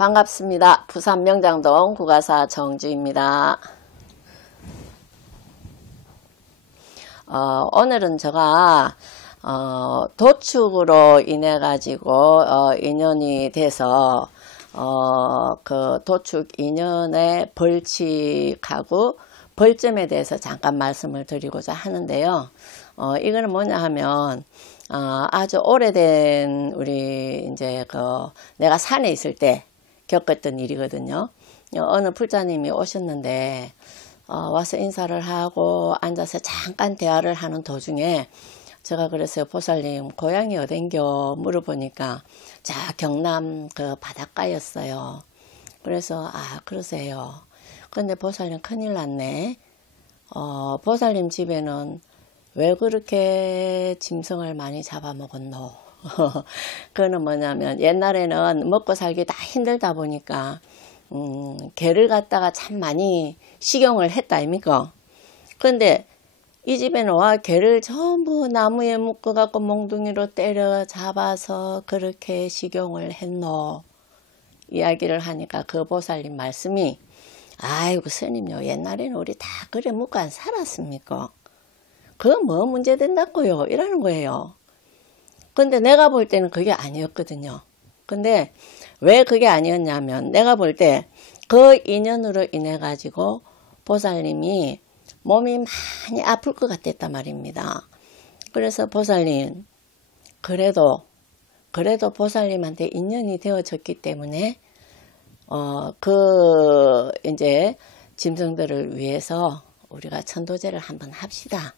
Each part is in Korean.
반갑습니다. 부산 명장동 국화사 정주입니다. 오늘은 제가 도축으로 인해 가지고 인연이 돼서 그 도축 인연의 벌칙하고 벌점에 대해서 잠깐 말씀을 드리고자 하는데요. 이거는 뭐냐 하면 아주 오래된 우리 이제 내가 산에 있을 때 겪었던 일이거든요. 어느 불자님이 오셨는데 와서 인사를 하고 앉아서 잠깐 대화를 하는 도중에 제가 그랬어요. 보살님 고향이 어딘겨 물어보니까 자 경남 그 바닷가였어요. 그래서 그러세요. 근데 보살님 큰일 났네. 보살님 집에는 왜 그렇게 짐승을 많이 잡아먹었노? 그거는 뭐냐면 옛날에는 먹고 살기 다 힘들다 보니까 개를 갖다가 참 많이 식용을 했다 아닙니까? 근데 이 집에는 와 개를 전부 나무에 묶어 갖고 몽둥이로 때려 잡아서 그렇게 식용을 했노? 이야기를 하니까 그 보살님 말씀이 아이고 스님요 옛날에는 우리 다 그래 먹고 안 살았습니까? 그거 뭐 문제 된다고요? 이러는 거예요. 근데 내가 볼 때는 그게 아니었거든요. 근데 왜 그게 아니었냐면 내가 볼 때 그 인연으로 인해 가지고 보살님이 몸이 많이 아플 것 같았단 말입니다. 그래서 보살님 그래도 보살님한테 인연이 되어졌기 때문에 이제 짐승들을 위해서 우리가 천도제를 한번 합시다.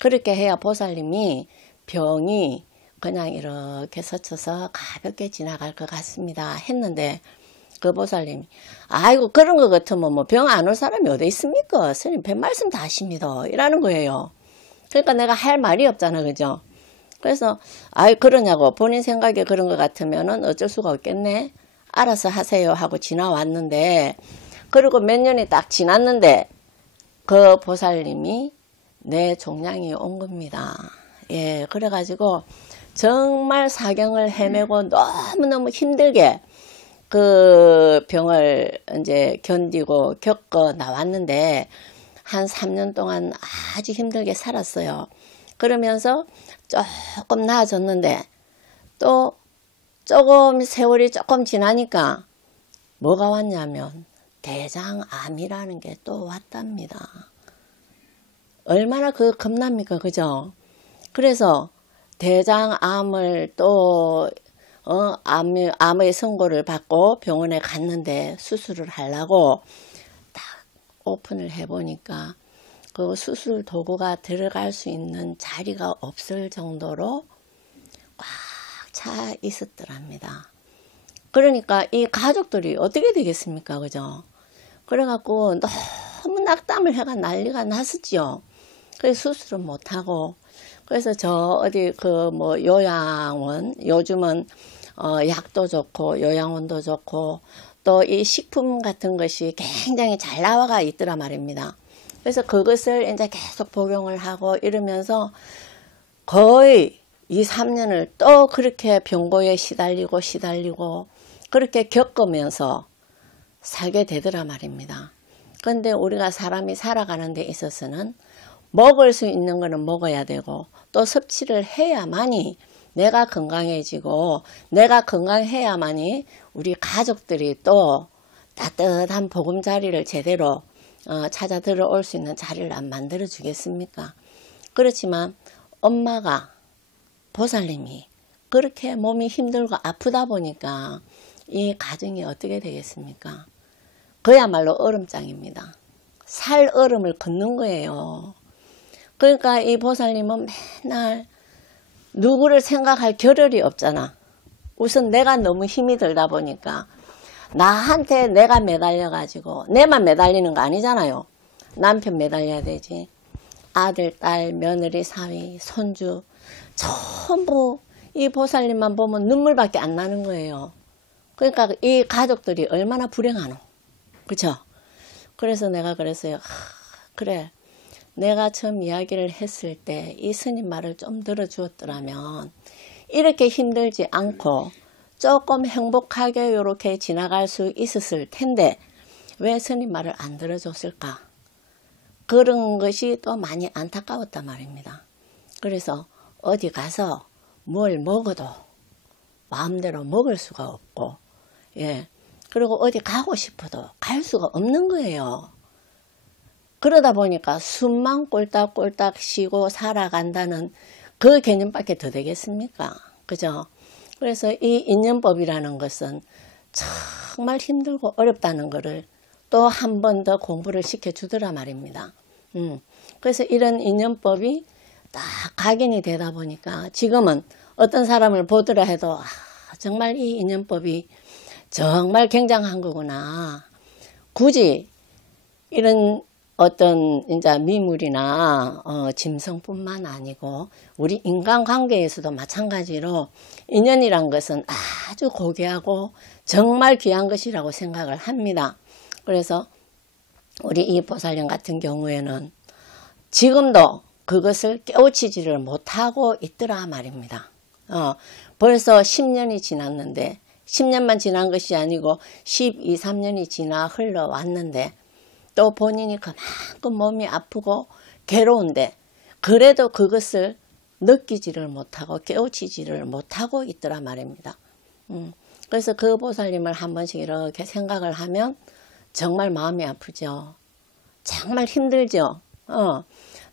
그렇게 해야 보살님이 병이 그냥 이렇게 스쳐서 가볍게 지나갈 것 같습니다. 했는데 그 보살님이 아이고 그런 것 같으면 뭐 병 안 올 사람이 어디 있습니까? 스님 별 말씀 다 하십니다. 이라는 거예요. 그러니까 내가 할 말이 없잖아. 그죠? 그래서 그러냐고 본인 생각에 그런 것 같으면은 어쩔 수가 없겠네. 알아서 하세요 하고 지나왔는데 그리고 몇 년이 딱 지났는데 그 보살님이 내 종량이 온 겁니다. 예, 그래가지고 정말 사경을 헤매고 너무너무 힘들게 그 병을 이제 견디고 겪어 나왔는데 한 3년 동안 아주 힘들게 살았어요. 그러면서 조금 나아졌는데 또 조금 세월이 조금 지나니까 뭐가 왔냐면 대장암이라는 게 또 왔답니다. 얼마나 겁납니까? 그죠? 그래서 대장암을 또 암의 선고를 받고 병원에 갔는데 수술을 하려고 딱 오픈을 해보니까 그 수술 도구가 들어갈 수 있는 자리가 없을 정도로 꽉 차 있었더랍니다. 그러니까 이 가족들이 어떻게 되겠습니까? 그죠? 그래갖고 너무 낙담을 해가 난리가 났었지요. 그래서 수술은 못하고 그래서 어디 요양원 요즘은 약도 좋고 요양원도 좋고 또 이 식품 같은 것이 굉장히 잘 나와가 있더라 말입니다. 그래서 그것을 이제 계속 복용을 하고 이러면서 거의 2, 3년을 또 그렇게 병고에 시달리고 그렇게 겪으면서 살게 되더라 말입니다. 근데 우리가 사람이 살아가는 데 있어서는 먹을 수 있는 거는 먹어야 되고 또 섭취를 해야만이 내가 건강해지고 내가 건강해야만이 우리 가족들이 또 따뜻한 보금자리를 제대로 찾아 들어올 수 있는 자리를 안 만들어 주겠습니까? 그렇지만 엄마가 보살님이 그렇게 몸이 힘들고 아프다 보니까 이 가정이 어떻게 되겠습니까? 그야말로 얼음장입니다. 살 얼음을 걷는 거예요. 그러니까 이 보살님은 맨날 누구를 생각할 겨를이 없잖아. 우선 내가 너무 힘이 들다 보니까 나한테 내가 매달려 가지고 내만 매달리는 거 아니잖아요. 남편 매달려야 되지. 아들, 딸, 며느리, 사위, 손주 전부 이 보살님만 보면 눈물밖에 안 나는 거예요. 그러니까 이 가족들이 얼마나 불행하노. 그쵸? 그래서 내가 그랬어요. 그래. 내가 처음 이야기를 했을 때 이 스님 말을 좀 들어주었더라면 이렇게 힘들지 않고 조금 행복하게 이렇게 지나갈 수 있었을 텐데 왜 스님 말을 안 들어줬을까? 그런 것이 또 많이 안타까웠단 말입니다. 그래서 어디 가서 뭘 먹어도 마음대로 먹을 수가 없고, 예. 그리고 어디 가고 싶어도 갈 수가 없는 거예요. 그러다 보니까 숨만 꼴딱꼴딱 쉬고 살아간다는 그 개념밖에 더 되겠습니까? 그죠? 그래서 이 인연법이라는 것은 정말 힘들고 어렵다는 것을 또 한 번 더 공부를 시켜주더라 말입니다. 그래서 이런 인연법이 딱 각인이 되다 보니까 지금은 어떤 사람을 보더라 해도 정말 이 인연법이 정말 굉장한 거구나. 굳이 이런 어떤 이제 미물이나 짐승뿐만 아니고 우리 인간관계에서도 마찬가지로 인연이란 것은 아주 고귀하고 정말 귀한 것이라고 생각을 합니다. 그래서 우리 이 보살님 같은 경우에는 지금도 그것을 깨우치지를 못하고 있더라 말입니다. 벌써 10년이 지났는데 10년만 지난 것이 아니고 12, 13년이 지나 흘러왔는데 또 본인이 그만큼 몸이 아프고 괴로운데 그래도 그것을 느끼지를 못하고 깨우치지를 못하고 있더라 말입니다. 그래서 그 보살님을 한 번씩 이렇게 생각을 하면 정말 마음이 아프죠. 정말 힘들죠.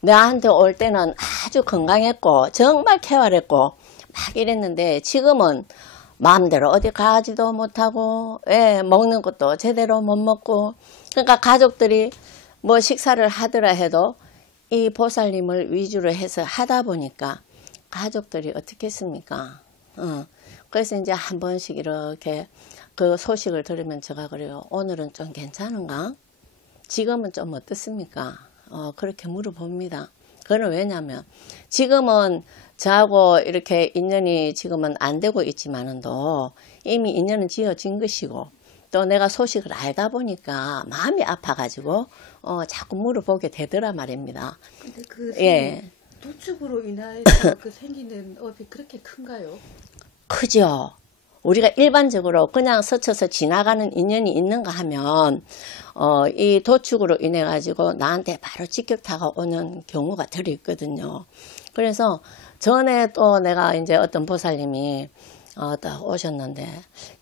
나한테 올 때는 아주 건강했고 정말 쾌활했고 막 이랬는데 지금은 마음대로 어디 가지도 못하고 먹는 것도 제대로 못 먹고 그러니까 가족들이 뭐 식사를 하더라 해도 이 보살님을 위주로 해서 하다 보니까 가족들이 어떻게 했습니까? 그래서 이제 한 번씩 이렇게 그 소식을 들으면 제가 그래요. 오늘은 좀 괜찮은가? 지금은 좀 어떻습니까? 그렇게 물어봅니다. 그건 왜냐면 지금은 저하고 이렇게 인연이 지금은 안 되고 있지만도 이미 인연은 지어진 것이고 또 내가 소식을 알다 보니까 마음이 아파가지고 자꾸 물어보게 되더라 말입니다. 근데 그 예. 도축으로 인해서 그 생기는 업이 그렇게 큰가요? 크죠. 우리가 일반적으로 그냥 스쳐서 지나가는 인연이 있는가 하면 이 도축으로 인해 가지고 나한테 바로 직격타가 오는 경우가 덜 있거든요. 그래서 전에 또 내가 이제 어떤 보살님이 딱 오셨는데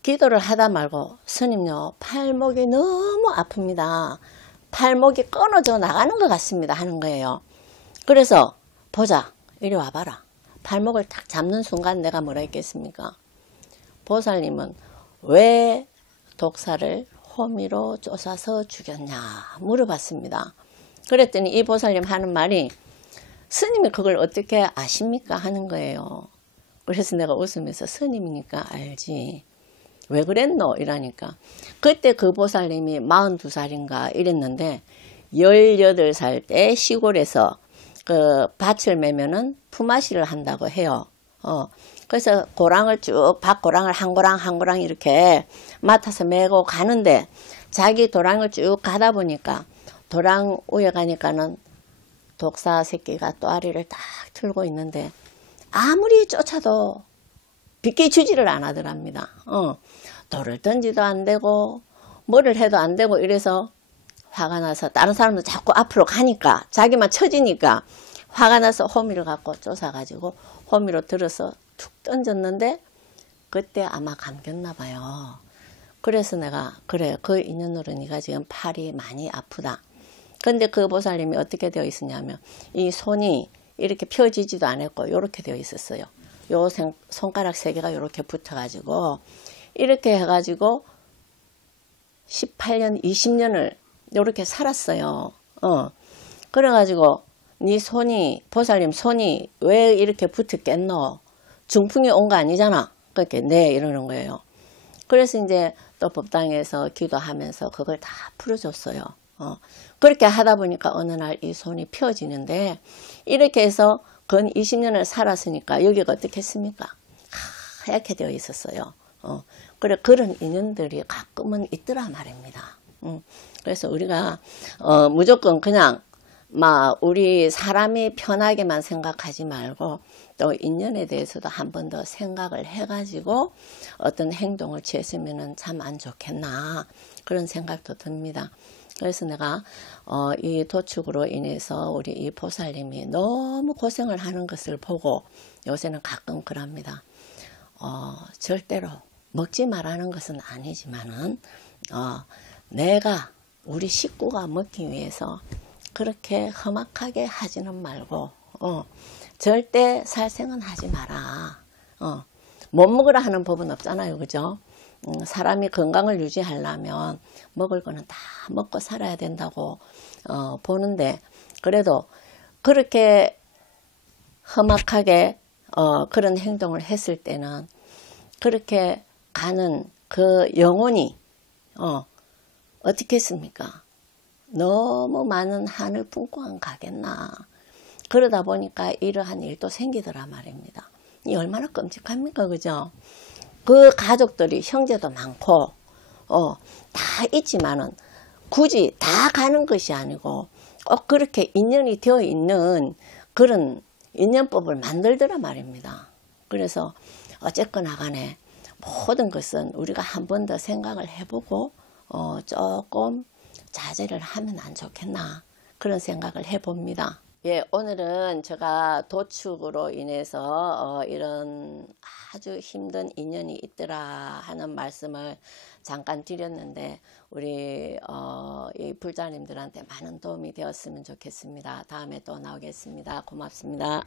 기도를 하다 말고 스님요 팔목이 너무 아픕니다. 팔목이 끊어져 나가는 것 같습니다 하는 거예요. 그래서 보자 이리 와봐라. 팔목을 딱 잡는 순간 내가 뭐라 했겠습니까? 보살님은 왜 독사를 호미로 쫓아서 죽였냐 물어봤습니다. 그랬더니 이 보살님 하는 말이 스님이 그걸 어떻게 아십니까 하는 거예요. 그래서 내가 웃으면서 스님이니까 알지. 왜 그랬노? 이러니까 그때 그 보살님이 42살인가 이랬는데 18살 때 시골에서 그 밭을 매면은 품앗이를 한다고 해요. 그래서 고랑을 쭉 밭고랑을 한 고랑 한 고랑 이렇게 맡아서 메고 가는데 자기 도랑을 쭉 가다 보니까 도랑 위에 가니까는 독사 새끼가 또아리를 딱 틀고 있는데 아무리 쫓아도 비켜주지를 안 하더랍니다. 돌을 던지도 안 되고 뭐를 해도 안 되고 이래서 화가 나서 다른 사람도 자꾸 앞으로 가니까 자기만 처지니까 화가 나서 호미를 갖고 쫓아가지고 호미로 들어서 툭 던졌는데 그때 아마 감겼나 봐요. 그래서 내가 그래 그 인연으로 네가 지금 팔이 많이 아프다. 근데 그 보살님이 어떻게 되어 있었냐면 이 손이 이렇게 펴지지도 않았고 이렇게 되어 있었어요. 요 손가락 3개가 이렇게 붙어가지고 이렇게 해가지고 18년 20년을 이렇게 살았어요. 그래가지고 네 손이 보살님 손이 왜 이렇게 붙었겠노? 중풍이 온 거 아니잖아. 그렇게 네 이러는 거예요. 그래서 이제 또 법당에서 기도하면서 그걸 다 풀어줬어요. 그렇게 하다 보니까 어느 날 이 손이 펴지는데 이렇게 해서 근 20년을 살았으니까 여기가 어떻겠습니까? 하얗게 되어 있었어요. 그래 그런 인연들이 가끔은 있더라 말입니다. 그래서 우리가 무조건 그냥 막 우리 사람이 편하게만 생각하지 말고 또 인연에 대해서도 한 번 더 생각을 해가지고 어떤 행동을 취했으면 참 안 좋겠나 그런 생각도 듭니다. 그래서 내가 이 도축으로 인해서 우리 이 보살님이 너무 고생을 하는 것을 보고 요새는 가끔 그럽니다. 절대로 먹지 말라는 것은 아니지만은 내가 우리 식구가 먹기 위해서 그렇게 험악하게 하지는 말고 절대 살생은 하지 마라. 못 먹으라 하는 법은 없잖아요. 그죠? 사람이 건강을 유지하려면 먹을 거는 다 먹고 살아야 된다고 보는데 그래도 그렇게 험악하게 그런 행동을 했을 때는 그렇게 가는 그 영혼이 어떻게 했습니까? 너무 많은 한을 품고 안 가겠나. 그러다 보니까 이러한 일도 생기더라 말입니다. 이 얼마나 끔찍합니까? 그죠? 그 가족들이 형제도 많고 다 있지만은 굳이 다 가는 것이 아니고 그렇게 인연이 되어 있는 그런 인연법을 만들더라 말입니다. 그래서 어쨌거나 간에 모든 것은 우리가 한 번 더 생각을 해보고 조금 자제를 하면 안 좋겠나 그런 생각을 해봅니다. 예, 오늘은 제가 도축으로 인해서 이런 아주 힘든 인연이 있더라 하는 말씀을 잠깐 드렸는데 우리 이 불자님들한테 많은 도움이 되었으면 좋겠습니다. 다음에 또 나오겠습니다. 고맙습니다.